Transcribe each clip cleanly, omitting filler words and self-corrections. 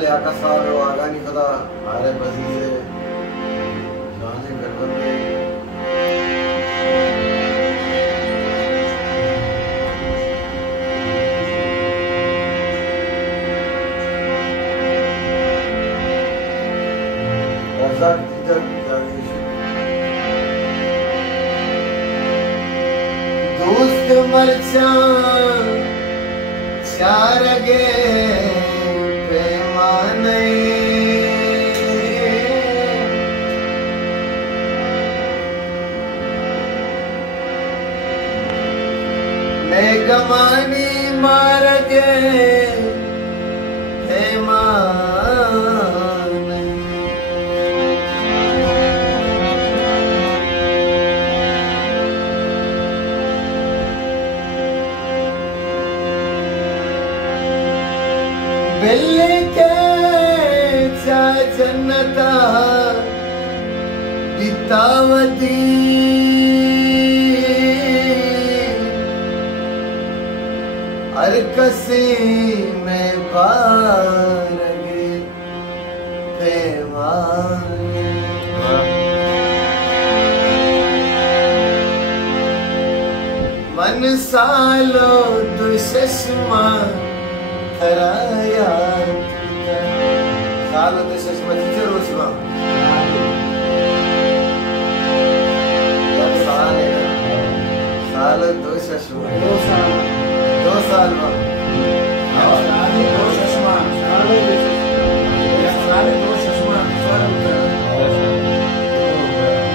लिया का सार आगा नहीं पता हमारे बसी से जाने गड़बड़ दोस्त मरचा चार गे पैमाने मैं गमानी मार गे पैमाने बिल्ली के चा जन्नता बितावती हर कसी में पारगे पैमाने मन सालो दुश्मन कराया साल तो शशमती रोशमा साल है ना साल दो शशमा 2 साल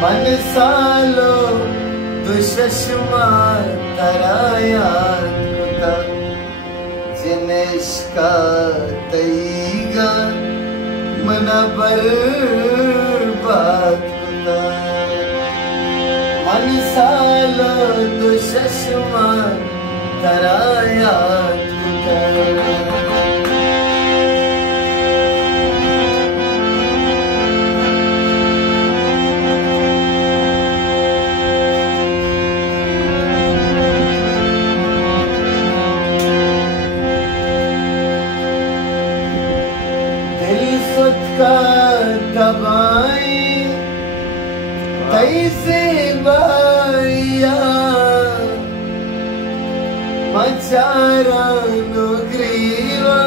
मन सालो दुश्मन कराया जिनेशका तईगा मना बर्बाद कुता मन सालो दुश्मन तराया कुता दबाई कैसे बाया मचारा नो ग्रीवा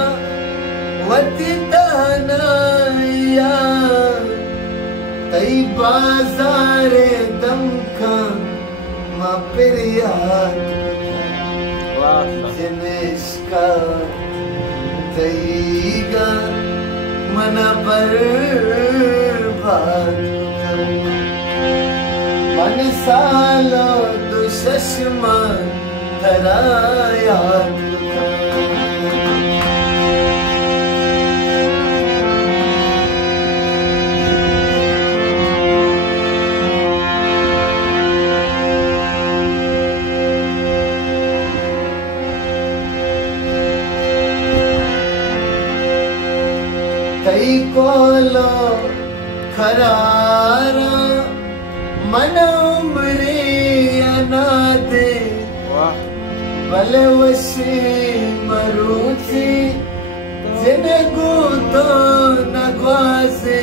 वतितानाया तई बाजारे दमखा मापिरियात जिनेशका तईगा मन बर्बाद मन सालो दुश्मन कराया कई कोलो खरारा मन उम्री अनादे बलवशी मरूची जिनगू तो नगवासे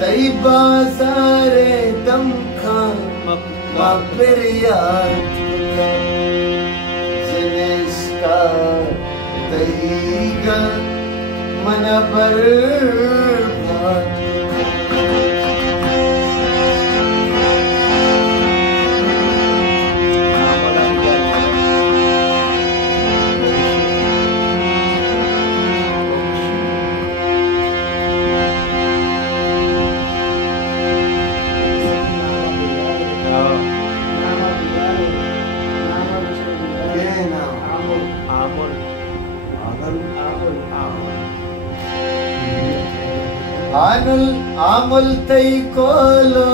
तई बाजारे दमखा मापिरियात जिनेशका तईगा मन बर्बाद आनुल आमुल तई कोलो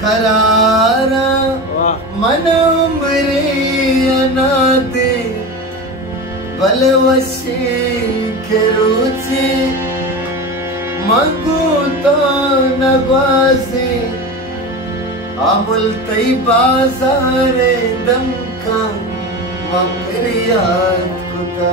खरारा मन उम्री अनादे बलवशी खेरुची मंगू तो नगवासी आमुल तई बाजारे दमका मकरियात कुता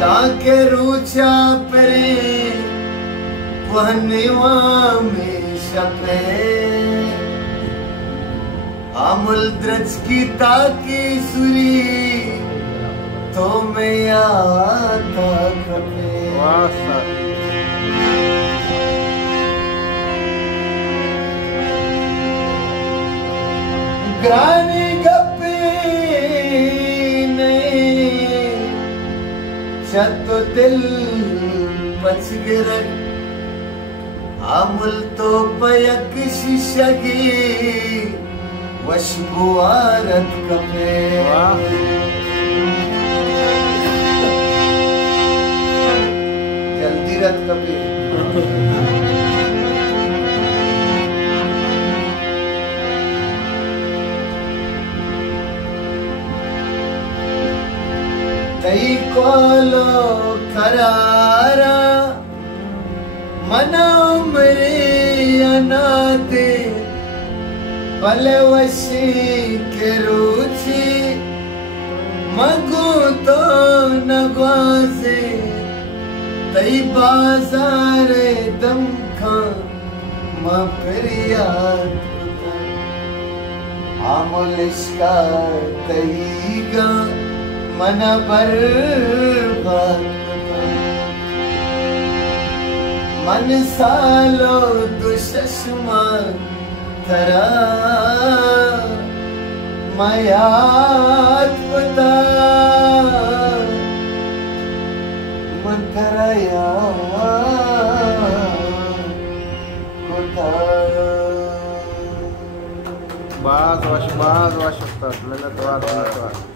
ताके रूचा परे वहनिवा में शपे आमुल द्रज की ताकी सुरी तो मैं आता खपे ग्रानी गपे तो दिल बच गिरे आमुल तो पयक शिशगी वशबुआरत कपे जल्दी रत कपे तई कोलो करारा मना मेरे अनादे पलवशी के रुचि मगु तो नगवासे तई बाजार दम खा मां फिर याद आमुलिश्का तईगा मन बर्बाद मन सालो दुश्मन तरा मयात पता मन तरा Baz, eu acho, Baz, eu acho que tá.